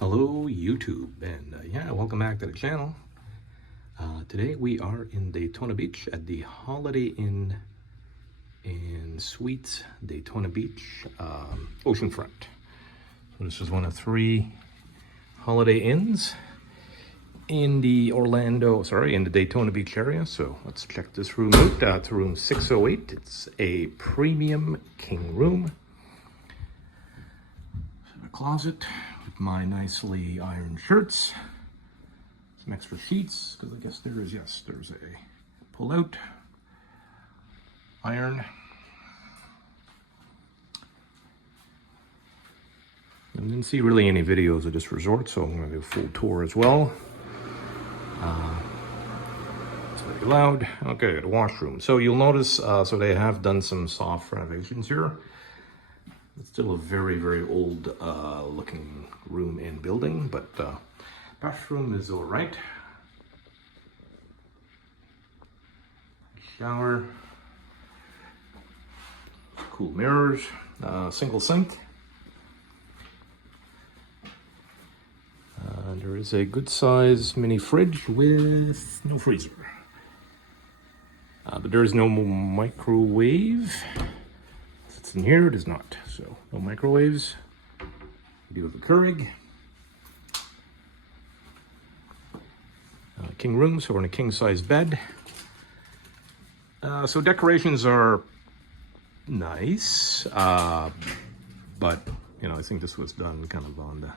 Hello YouTube, and yeah, welcome back to the channel. Today we are in Daytona Beach at the Holiday Inn Suites Daytona Beach, oceanfront. So this is one of 3 Holiday Inns in the in the Daytona Beach area. So let's check this room out. It's room 608. It's a premium king room. So a closet with my nicely ironed shirts. Some extra sheets, because I guess there's a pull-out iron. I didn't see really any videos of this resort, so I'm going to do a full tour as well. It's very loud. Okay, the washroom. So you'll notice, so they have done some soft renovations here. It's still a very, very old looking room and building, but bathroom is all right. Shower. Cool mirrors. Single sink. There is a good size mini fridge with no freezer. But there is no microwave. If it's in here, it is not. So no microwaves. We do have a Keurig. King room, so we're in a king size bed. So decorations are nice, but you know, I think this was done kind of on the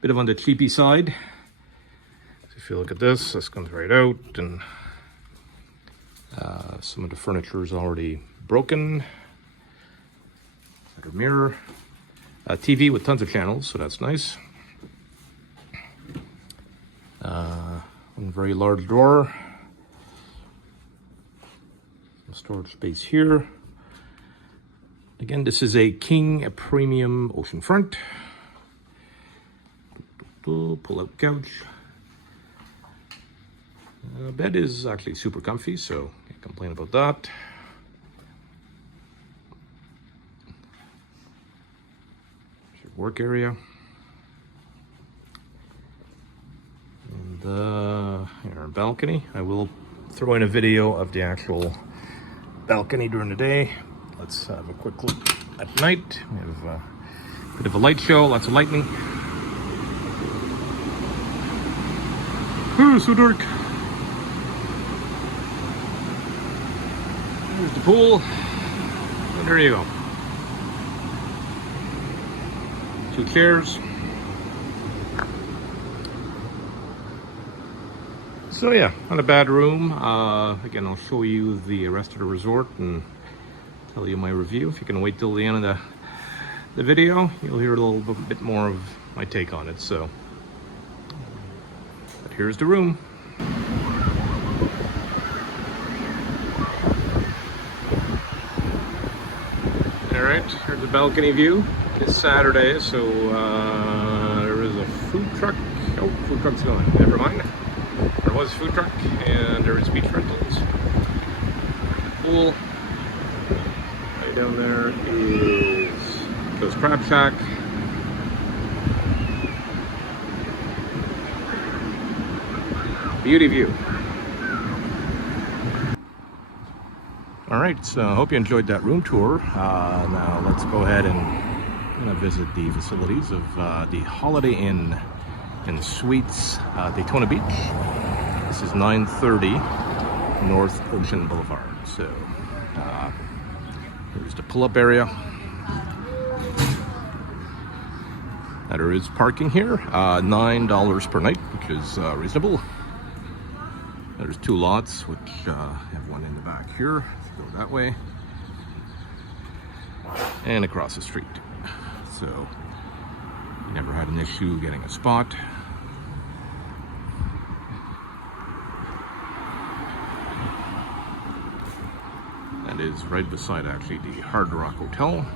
bit of on the cheapy side. So if you look at this comes right out, and some of the furniture is already broken. Like a mirror, a TV with tons of channels, so that's nice. One very large drawer. Some storage space here. Again, this is a king premium oceanfront. Pull-out couch. Bed is actually super comfy, so can't complain about that. There's your work area. And our balcony. I will throw in a video of the actual balcony during the day. Let's have a quick look at night. We have a bit of a light show, lots of lightning. Oh, so dark. There's the pool. And there you go. 2 chairs. So yeah, not a bad room. Again, I'll show you the rest of the resort and tell you my review. If you can wait till the end of the video, you'll hear a little bit more of my take on it. So, but here's the room. All right, here's the balcony view. It's Saturday, so there is a food truck. Oh, food truck's gone. Never mind. There was a food truck, and there is beach rentals. Pool. Right down there is Joe's Crab Shack. Beauty view. All right, so I hope you enjoyed that room tour. Now let's go ahead and visit the facilities of the Holiday Inn Suites Daytona Beach. This is 930 North Ocean Boulevard. So here's the pull-up area. Now there is parking here, $9 per night, which is reasonable. There's 2 lots, which have one in the back here. Let's go that way. And across the street. So never had an issue getting a spot. That is right beside actually the Hard Rock Hotel.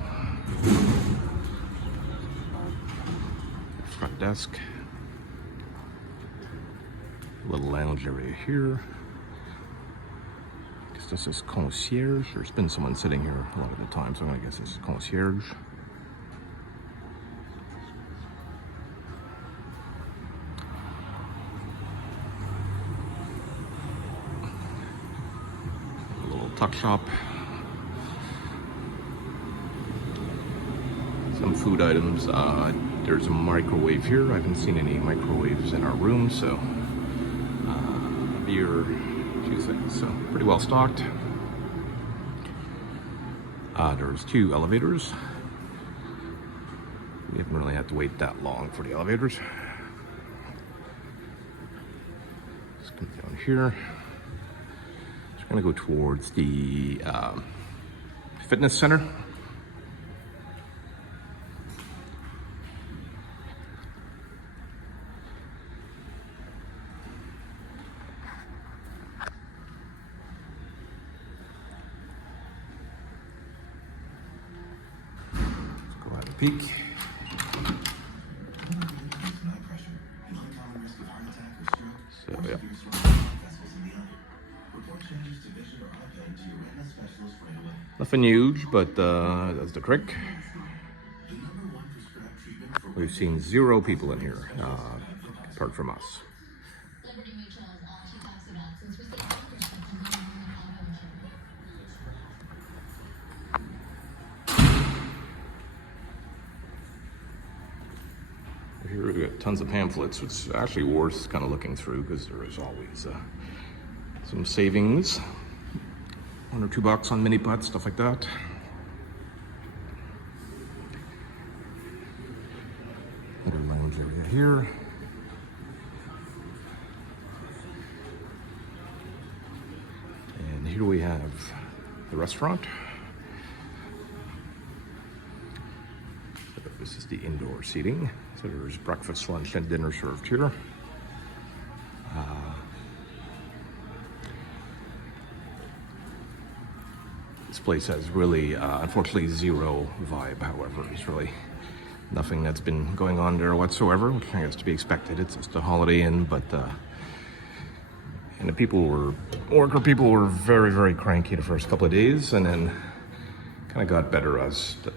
Front desk. Little lounge area here. I guess this is concierge. There's been someone sitting here a lot of the time, so I guess this is concierge. tuck shop. Some food items. There's a microwave here. I haven't seen any microwaves in our room, so beer, a few things. So pretty well stocked. There's 2 elevators. We haven't really had to wait that long for the elevators. Let's come down here. Just gonna go towards the fitness center. Peak. So yeah. Nothing huge, but that's the trick. We've seen 0 people in here, apart from us. Here we've got tons of pamphlets, which is actually worth kind of looking through because there is always some savings. $1 or $2 on mini putts, stuff like that. Another lounge area here. And here we have the restaurant. This is the indoor seating. So there's breakfast, lunch, and dinner served here. This place has really, unfortunately, 0 vibe. However, there's really nothing that's been going on there whatsoever, which I guess to be expected. It's just a Holiday Inn, but and the worker people were very, very cranky the first couple of days, and then kind of got better as the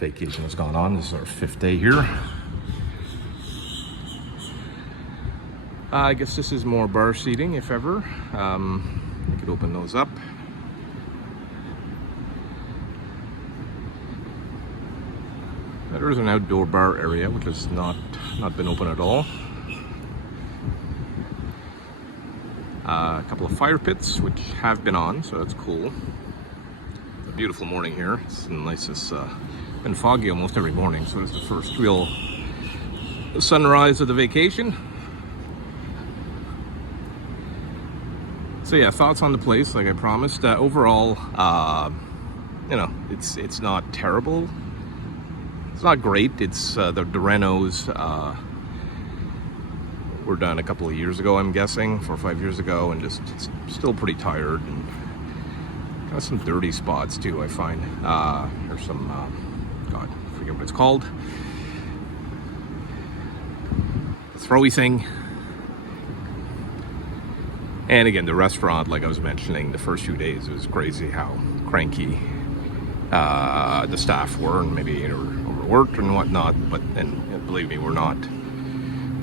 vacation has gone on. This is our 5th day here. I guess this is more bar seating, if ever. We could open those up. There's an outdoor bar area, which has not been open at all. A couple of fire pits, which have been on, so that's cool. It's a beautiful morning here. It's nice. It's been foggy almost every morning, so it's the first real sunrise of the vacation. So yeah, thoughts on the place, like I promised. Overall, you know, it's not terrible. It's not great. It's the renos were done a couple of years ago, I'm guessing, 4 or 5 years ago, and just it's still pretty tired and kind of some dirty spots too, I find. There's some God, I forget what it's called. The throwy thing. And again, the restaurant, like I was mentioning, the first few days, it was crazy how cranky the staff were, and maybe overworked and whatnot. But and believe me, we're not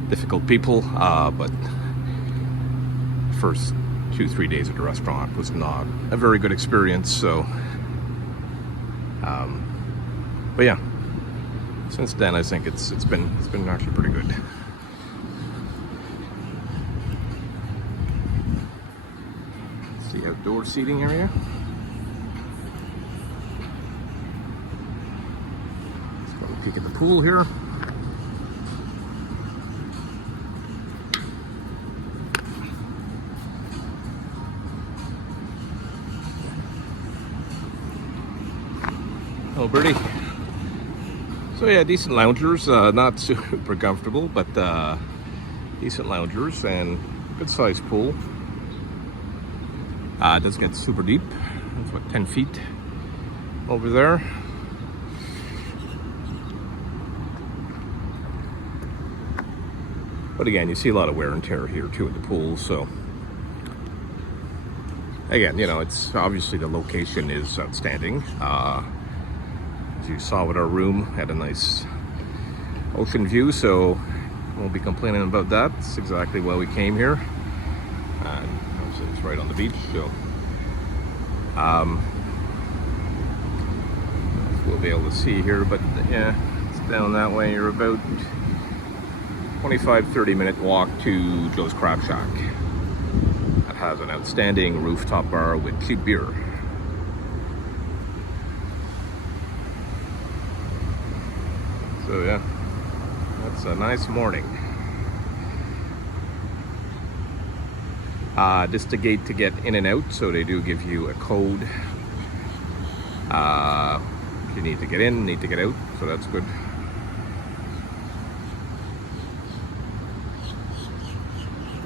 difficult people. But first 2-3 days at the restaurant was not a very good experience. So, but yeah, since then I think it's been actually pretty good. The outdoor seating area. Let's go peek at the pool here. Oh, birdie. So yeah, decent loungers, not super comfortable, but decent loungers and good sized pool. It does get super deep. It's what, 10 feet over there. But again, you see a lot of wear and tear here too at the pool. So again, you know, it's obviously the location is outstanding. As you saw with our room, had a nice ocean view, so won't be complaining about that. It's exactly why we came here. And it's right on the beach, so We'll be able to see here, but yeah, it's down that way. You're about 25-30 minute walk to Joe's Crab Shack. That has an outstanding rooftop bar with cheap beer. So yeah, that's a nice morning. This is the gate to get in and out, so they do give you a code. If you need to get in, need to get out, so that's good.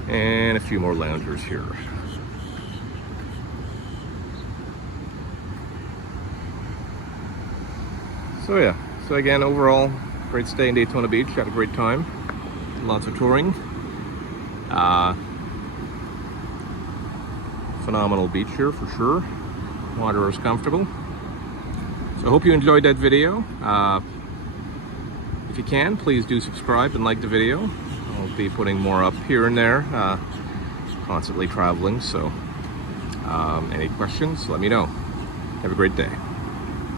And a few more loungers here. So yeah, so again, overall, great stay in Daytona Beach. Had a great time. Lots of touring. Phenomenal beach here for sure. Water is comfortable. So I hope you enjoyed that video. If you can, please do subscribe and like the video. I'll be putting more up here and there. Constantly traveling, so any questions, let me know. Have a great day.